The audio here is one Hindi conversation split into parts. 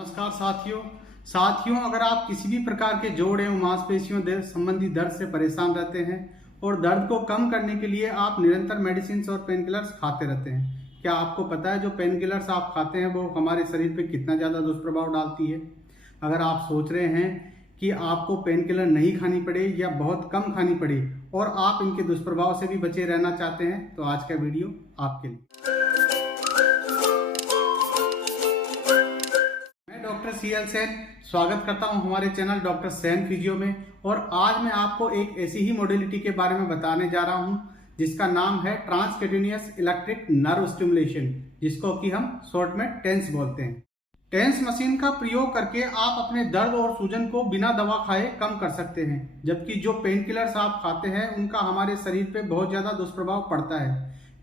नमस्कार साथियों, अगर आप किसी भी प्रकार के जोड़ एवं मांसपेशियों संबंधी दर्द से परेशान रहते हैं और दर्द को कम करने के लिए आप निरंतर मेडिसिन और पेन किलर्स खाते रहते हैं, क्या आपको पता है जो पेन किलर्स आप खाते हैं वो हमारे शरीर पे कितना ज़्यादा दुष्प्रभाव डालती है। अगर आप सोच रहे हैं कि आपको पेन किलर नहीं खानी पड़े या बहुत कम खानी पड़े और आप इनके दुष्प्रभाव से भी बचे रहना चाहते हैं तो आज का वीडियो आपके लिए। डॉक्टर CL सेन स्वागत करता हूं हमारे चैनल डॉक्टर सेन फिजियो में। और आज मैं आपको एक ऐसी ही मॉडलिटी के बारे में बताने जा रहा हूं जिसका नाम है ट्रांसक्यूटेनियस इलेक्ट्रिक नर्व स्टिमुलेशन, जिसको कि हम शॉर्ट में टेंस बोलते हैं। टेंस मशीन का प्रयोग करके आप अपने दर्द और सूजन को बिना दवा खाए कम कर सकते हैं, जबकि जो पेन किलर्स आप खाते हैं उनका हमारे शरीर पे बहुत ज़्यादा दुष्प्रभाव पड़ता है।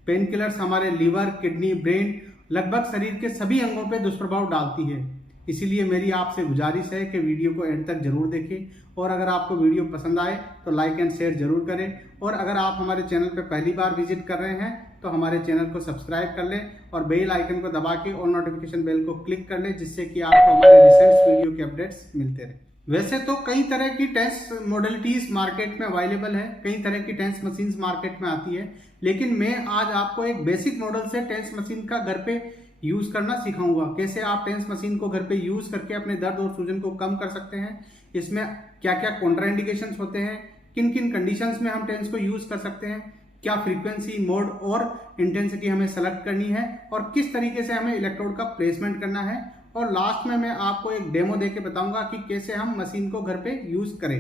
पेन किलर्स हमारे लीवर, किडनी, ब्रेन, लगभग शरीर के सभी अंगों पे दुष्प्रभाव डालती है। इसीलिए मेरी आपसे गुजारिश है कि वीडियो को एंड तक जरूर देखें और अगर आपको वीडियो पसंद आए तो लाइक एंड शेयर जरूर करें। और अगर आप हमारे चैनल पर पहली बार विजिट कर रहे हैं तो हमारे चैनल को सब्सक्राइब कर लें और बेल आइकन को दबा के और नोटिफिकेशन बेल को क्लिक कर लें, जिससे कि आपको हमारे रिसेंट वीडियो के अपडेट्स मिलते रहे। वैसे तो कई तरह की टेंस मॉडलिटीज मार्केट में अवेलेबल है, कई तरह की टेंस मशीन मार्केट में आती है, लेकिन मैं आज आपको एक बेसिक मॉडल से टेंस मशीन का घर पे यूज करना सिखाऊंगा। कैसे आप टेंस मशीन को घर पे यूज करके अपने दर्द और सूजन को कम कर सकते हैं, इसमें क्या क्या कॉन्ट्राइंडिकेशंस होते हैं, किन किन कंडीशंस में हम टेंस को यूज कर सकते हैं, क्या फ्रीक्वेंसी, मोड और इंटेंसिटी हमें सेलेक्ट करनी है और किस तरीके से हमें इलेक्ट्रोड का प्लेसमेंट करना है। और लास्ट में मैं आपको एक डेमो देके बताऊंगा कि कैसे हम मशीन को घर पे यूज करें।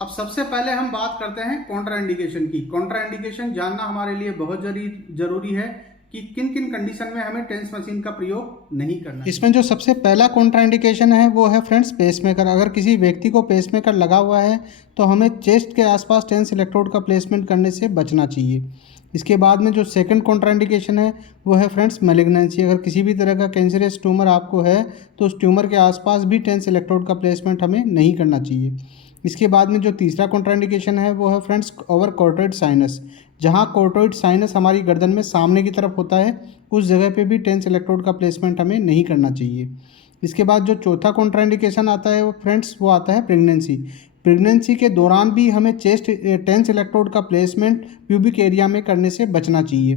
अब सबसे पहले हम बात करते हैं कॉन्ट्राइंडिकेशन की। कॉन्ट्राइंडिकेशन जानना हमारे लिए बहुत जरूरी है कि किन किन कंडीशन में हमें टेंस मशीन का प्रयोग नहीं करना है। इसमें जो सबसे पहला कॉन्ट्राइंडिकेशन है वो है फ्रेंड्स पेसमेकर। अगर किसी व्यक्ति को पेसमेकर लगा हुआ है तो हमें चेस्ट के आसपास टेंस इलेक्ट्रोड का प्लेसमेंट करने से बचना चाहिए। इसके बाद में जो सेकंड कॉन्ट्राइंडिकेशन है वो है फ्रेंड्स मैलिग्नेंसी। अगर किसी भी तरह का कैंसरस ट्यूमर आपको है तो उस ट्यूमर के आसपास भी टेंस इलेक्ट्रोड का प्लेसमेंट हमें नहीं करना चाहिए। इसके बाद में जो तीसरा कॉन्ट्राइंडिकेशन है वो है फ्रेंड्स ओवर कॉर्टोइड साइनस। जहाँ कॉर्टोइड साइनस हमारी गर्दन में सामने की तरफ होता है उस जगह पे भी टेंस इलेक्ट्रोड का प्लेसमेंट हमें नहीं करना चाहिए। इसके बाद जो चौथा कॉन्ट्राइंडिकेशन आता है वो फ्रेंड्स वो आता है प्रेगनेंसी। प्रेगनेंसी के दौरान भी हमें चेस्ट टेंस इलेक्ट्रोड का प्लेसमेंट प्यूबिक एरिया में करने से बचना चाहिए।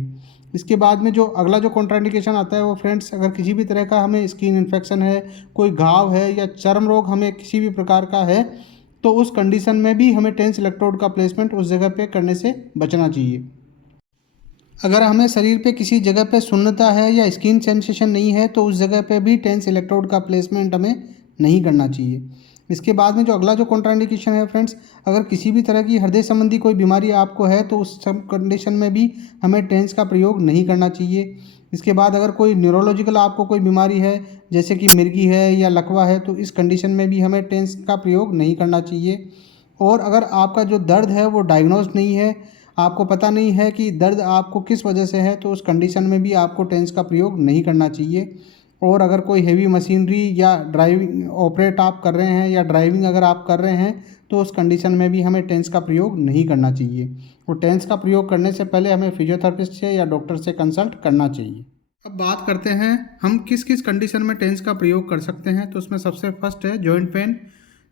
इसके बाद में जो अगला जो कॉन्ट्राइंडिकेशन आता है वो फ्रेंड्स अगर किसी भी तरह का हमें स्किन इन्फेक्शन है, कोई घाव है या चर्म रोग हमें किसी भी प्रकार का है तो उस कंडीशन में भी हमें टेंस इलेक्ट्रोड का प्लेसमेंट उस जगह पे करने से बचना चाहिए। अगर हमें शरीर पे किसी जगह पे सुन्नता है या स्किन सेंसेशन नहीं है तो उस जगह पे भी टेंस इलेक्ट्रोड का प्लेसमेंट हमें नहीं करना चाहिए। इसके बाद में जो अगला जो कॉन्ट्राइंडिकेशन है फ्रेंड्स, अगर किसी भी तरह की हृदय संबंधी कोई बीमारी आपको है तो उस सब कंडीशन में भी हमें टेंस का प्रयोग नहीं करना चाहिए। इसके बाद अगर कोई न्यूरोलॉजिकल आपको कोई बीमारी है जैसे कि मिर्गी है या लकवा है तो इस कंडीशन में भी हमें टेंस का प्रयोग नहीं करना चाहिए। और अगर आपका जो दर्द है वो डायग्नोज नहीं है, आपको पता नहीं है कि दर्द आपको किस वजह से है, तो उस कंडीशन में भी आपको टेंस का प्रयोग नहीं करना चाहिए। और अगर कोई हेवी मशीनरी या ड्राइविंग ऑपरेट आप कर रहे हैं या ड्राइविंग अगर आप कर रहे हैं तो उस कंडीशन में भी हमें टेंस का प्रयोग नहीं करना चाहिए। और टेंस का प्रयोग करने से पहले हमें फिजियोथेरेपिस्ट से या डॉक्टर से कंसल्ट करना चाहिए। अब बात करते हैं हम किस किस कंडीशन में टेंस का प्रयोग कर सकते हैं। तो उसमें सबसे फर्स्ट है जॉइंट पेन,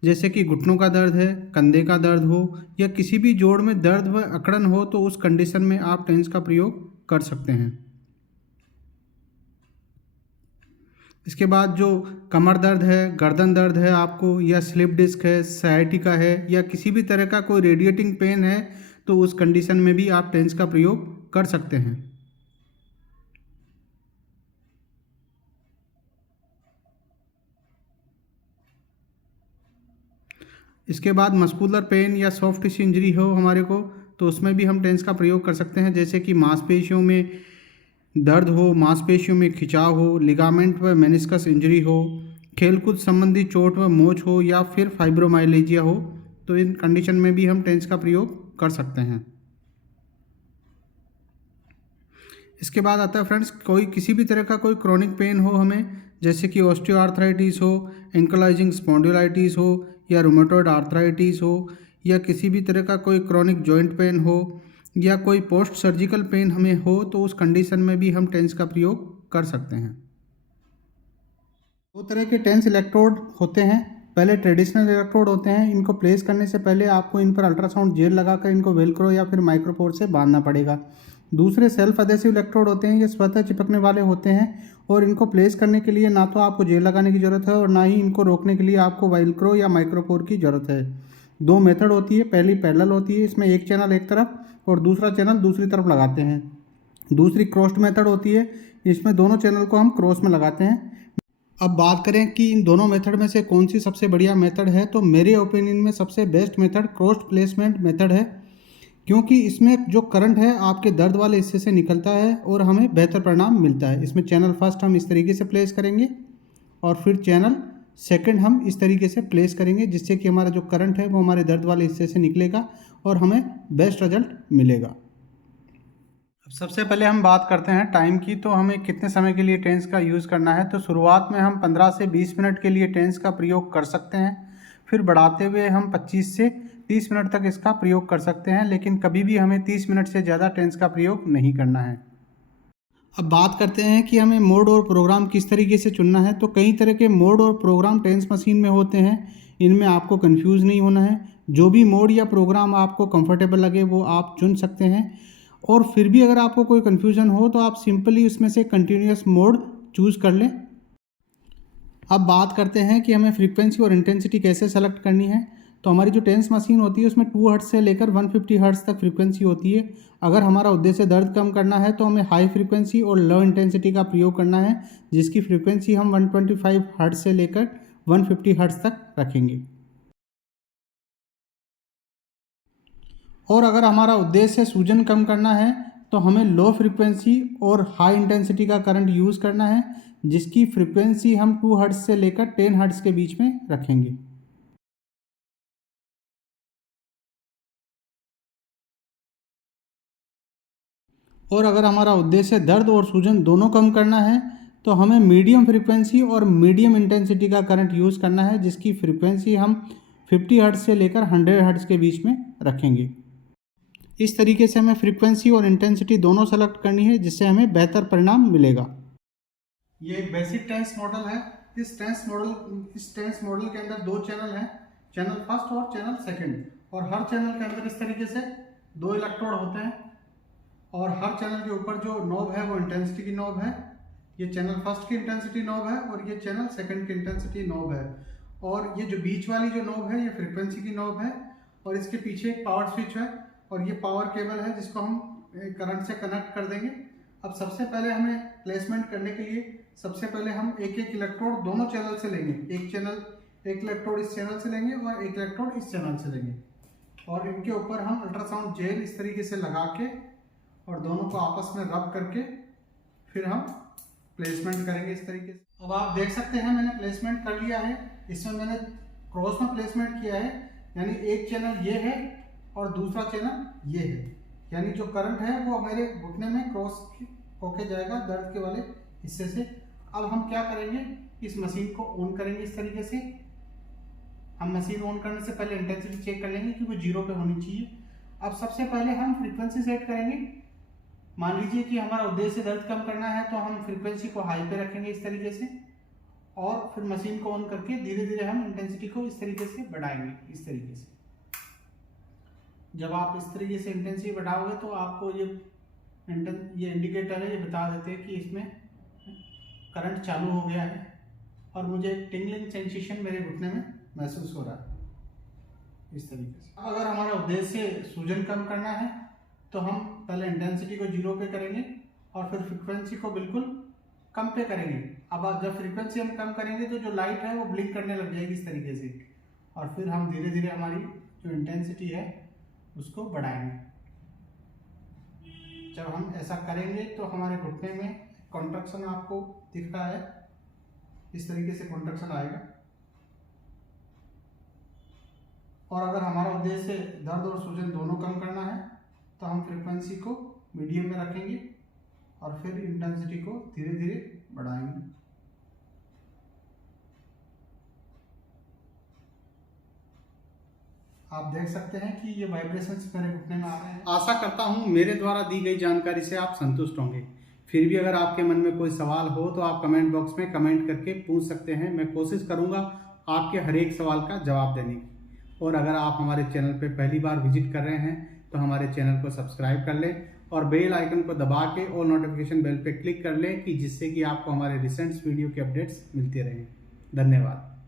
जैसे कि घुटनों का दर्द है, कंधे का दर्द हो या किसी भी जोड़ में दर्द व अकड़न हो तो उस कंडीशन में आप टेंस का प्रयोग कर सकते हैं। इसके बाद जो कमर दर्द है, गर्दन दर्द है आपको, या स्लिप डिस्क है, साइटिका है या किसी भी तरह का कोई रेडिएटिंग पेन है तो उस कंडीशन में भी आप टेंस का प्रयोग कर सकते हैं। इसके बाद मस्कुलर पेन या सॉफ्ट टिश्यू इंजरी हो हमारे को तो उसमें भी हम टेंस का प्रयोग कर सकते हैं, जैसे कि मांसपेशियों में दर्द हो, मांसपेशियों में खिंचाव हो, लिगामेंट व मेनिस्कस इंजरी हो, खेलकूद संबंधी चोट व मोच हो या फिर फाइब्रोमाइलेजिया हो तो इन कंडीशन में भी हम टेंस का प्रयोग कर सकते हैं। इसके बाद आता है फ्रेंड्स कोई किसी भी तरह का कोई क्रॉनिक पेन हो हमें, जैसे कि ऑस्टियोआर्थराइटिस हो, एंकलाइजिंग स्पॉन्डिलाइटिस हो या रूमेटॉइड आर्थराइटिस हो या किसी भी तरह का कोई क्रॉनिक जॉइंट पेन हो या कोई पोस्ट सर्जिकल पेन हमें हो तो उस कंडीशन में भी हम टेंस का प्रयोग कर सकते हैं। दो तरह के टेंस इलेक्ट्रोड होते हैं। पहले ट्रेडिशनल इलेक्ट्रोड होते हैं, इनको प्लेस करने से पहले आपको इन पर अल्ट्रासाउंड जेल लगाकर इनको वेलक्रो या फिर माइक्रोपोर से बांधना पड़ेगा। दूसरे सेल्फ अडेसिव इलेक्ट्रोड होते हैं, ये स्वतः चिपकने वाले होते हैं और इनको प्लेस करने के लिए ना तो आपको जेल लगाने की ज़रूरत है और ना ही इनको रोकने के लिए आपको वेलक्रो या माइक्रोपोर की ज़रूरत है। दो मेथड होती है, पहली पैरेलल होती है, इसमें एक चैनल एक तरफ और दूसरा चैनल दूसरी तरफ लगाते हैं। दूसरी क्रॉस्ड मेथड होती है, इसमें दोनों चैनल को हम क्रॉस में लगाते हैं। अब बात करें कि इन दोनों मेथड में से कौन सी सबसे बढ़िया मेथड है, तो मेरे ओपिनियन में सबसे best method crossed placement method है, क्योंकि इसमें जो करंट है आपके दर्द वाले हिस्से से निकलता है और हमें बेहतर परिणाम मिलता है। इसमें चैनल फर्स्ट हम इस तरीके से प्लेस करेंगे और फिर चैनल सेकंड हम इस तरीके से प्लेस करेंगे, जिससे कि हमारा जो करंट है वो हमारे दर्द वाले हिस्से से निकलेगा और हमें बेस्ट रिजल्ट मिलेगा। अब सबसे पहले हम बात करते हैं टाइम की, तो हमें कितने समय के लिए टेंस का यूज़ करना है। तो शुरुआत में हम 15 से 20 मिनट के लिए टेंस का प्रयोग कर सकते हैं, फिर बढ़ाते हुए हम 25 से 30 मिनट तक इसका प्रयोग कर सकते हैं, लेकिन कभी भी हमें 30 मिनट से ज़्यादा टेंस का प्रयोग नहीं करना है। अब बात करते हैं कि हमें मोड और प्रोग्राम किस तरीके से चुनना है। तो कई तरह के मोड और प्रोग्राम टेंस मशीन में होते हैं, इनमें आपको कंफ्यूज नहीं होना है। जो भी मोड या प्रोग्राम आपको कंफर्टेबल लगे वो आप चुन सकते हैं, और फिर भी अगर आपको कोई कन्फ्यूज़न हो तो आप सिंपली उसमें से कंटिन्यूस मोड चूज़ कर लें। अब बात करते हैं कि हमें फ्रीक्वेंसी और इंटेंसिटी कैसे सेलेक्ट करनी है। तो हमारी जो टेंस मशीन होती है उसमें 2 हर्ट्ज से लेकर 150 हर्ट्ज तक फ्रीक्वेंसी होती है। अगर हमारा उद्देश्य दर्द कम करना है तो हमें हाई फ्रीक्वेंसी और लो इंटेंसिटी का प्रयोग करना है, जिसकी फ्रीक्वेंसी हम 125 हर्ट्ज से लेकर 150 हर्ट्ज तक रखेंगे। और अगर हमारा उद्देश्य सूजन कम करना है तो हमें लो फ्रीक्वेंसी और हाई इंटेंसिटी का करंट यूज़ करना है, जिसकी फ्रीक्वेंसी हम 2 हर्ट्ज से लेकर 10 हर्ट्ज के बीच में रखेंगे। और अगर हमारा उद्देश्य दर्द और सूजन दोनों कम करना है तो हमें मीडियम फ्रीक्वेंसी और मीडियम इंटेंसिटी का करंट यूज़ करना है, जिसकी फ्रीक्वेंसी हम 50 हर्ट्ज से लेकर 100 हर्ट्ज के बीच में रखेंगे। इस तरीके से हमें फ्रीक्वेंसी और इंटेंसिटी दोनों सेलेक्ट करनी है, जिससे हमें बेहतर परिणाम मिलेगा। ये एक बेसिक टेंस मॉडल है। इस टेंस मॉडल के अंदर दो चैनल हैं, चैनल फर्स्ट और चैनल सेकंड, और हर चैनल के अंदर इस तरीके से दो इलेक्ट्रोड होते हैं, और हर चैनल के ऊपर जो नॉब है वो इंटेंसिटी की नॉब है। ये चैनल फर्स्ट की इंटेंसिटी नॉब है और ये चैनल सेकंड की इंटेंसिटी नॉब है, और ये जो बीच वाली जो नॉब है ये फ्रीक्वेंसी की नॉब है, और इसके पीछे एक पावर स्विच है और ये पावर केबल है जिसको हम करंट से कनेक्ट कर देंगे। अब सबसे पहले हमें प्लेसमेंट करने के लिए सबसे पहले हम एक एक इलेक्ट्रोड दोनों चैनल से लेंगे। एक इलेक्ट्रोड इस चैनल से लेंगे और एक इलेक्ट्रोड इस चैनल से लेंगे, और इनके ऊपर हम अल्ट्रासाउंड जेल इस तरीके से लगा के और दोनों को आपस में रब करके फिर हम प्लेसमेंट करेंगे इस तरीके से। अब आप देख सकते हैं मैंने प्लेसमेंट कर लिया है। इसमें मैंने क्रॉस में प्लेसमेंट किया है, यानी एक चैनल ये है और दूसरा चैनल ये है, यानी जो करंट है वो मेरे घुटने में क्रॉस होके जाएगा दर्द के वाले हिस्से से। अब हम क्या करेंगे, इस मशीन को ऑन करेंगे इस तरीके से। हम मशीन ऑन करने से पहले इंटेंसिटी चेक कर लेंगे कि वो 0 पे होनी चाहिए। अब सबसे पहले हम फ्रीक्वेंसी सेट करेंगे। मान लीजिए कि हमारा उद्देश्य दर्द कम करना है तो हम फ्रीक्वेंसी को हाई पे रखेंगे इस तरीके से, और फिर मशीन को ऑन करके धीरे धीरे हम इंटेंसिटी को इस तरीके से बढ़ाएंगे इस तरीके से। जब आप इस तरीके से इंटेंसिटी बढ़ाओगे तो आपको ये इंडिकेटर है, ये बता देते हैं कि इसमें करंट चालू हो गया है, और मुझे टिंगलिंग सेंसेशन मेरे घुटने में महसूस हो रहा है इस तरीके से। अगर हमारा उद्देश्य सूजन कम करना है तो हम पहले इंटेंसिटी को 0 पे करेंगे और फिर फ्रीक्वेंसी को बिल्कुल कम पे करेंगे। अब जब फ्रीक्वेंसी हम कम करेंगे तो जो लाइट है वो ब्लिंक करने लग जाएगी इस तरीके से, और फिर हम धीरे धीरे हमारी जो इंटेंसिटी है उसको बढ़ाएंगे। जब हम ऐसा करेंगे तो हमारे घुटने में कॉन्ट्रैक्शन आपको दिख रहा है, इस तरीके से कॉन्ट्रैक्शन आएगा। और अगर हमारा उद्देश्य दर्द और सूजन दोनों कम करना है तो हम फ्रीक्वेंसी को मीडियम में रखेंगे और फिर इंटेंसिटी को धीरे धीरे बढ़ाएंगे। आप देख सकते हैं कि ये वाइब्रेशंस मेरे घुटने में आ रहे हैं। आशा करता हूँ मेरे द्वारा दी गई जानकारी से आप संतुष्ट होंगे। फिर भी अगर आपके मन में कोई सवाल हो तो आप कमेंट बॉक्स में कमेंट करके पूछ सकते हैं। मैं कोशिश करूंगा आपके हर एक सवाल का जवाब देने की। और अगर आप हमारे चैनल पे पहली बार विजिट कर रहे हैं तो हमारे चैनल को सब्सक्राइब कर लें और बेल आइकन को दबा के और नोटिफिकेशन बेल पे क्लिक कर लें कि जिससे कि आपको हमारे रिसेंट वीडियो के अपडेट्स मिलते रहें। धन्यवाद।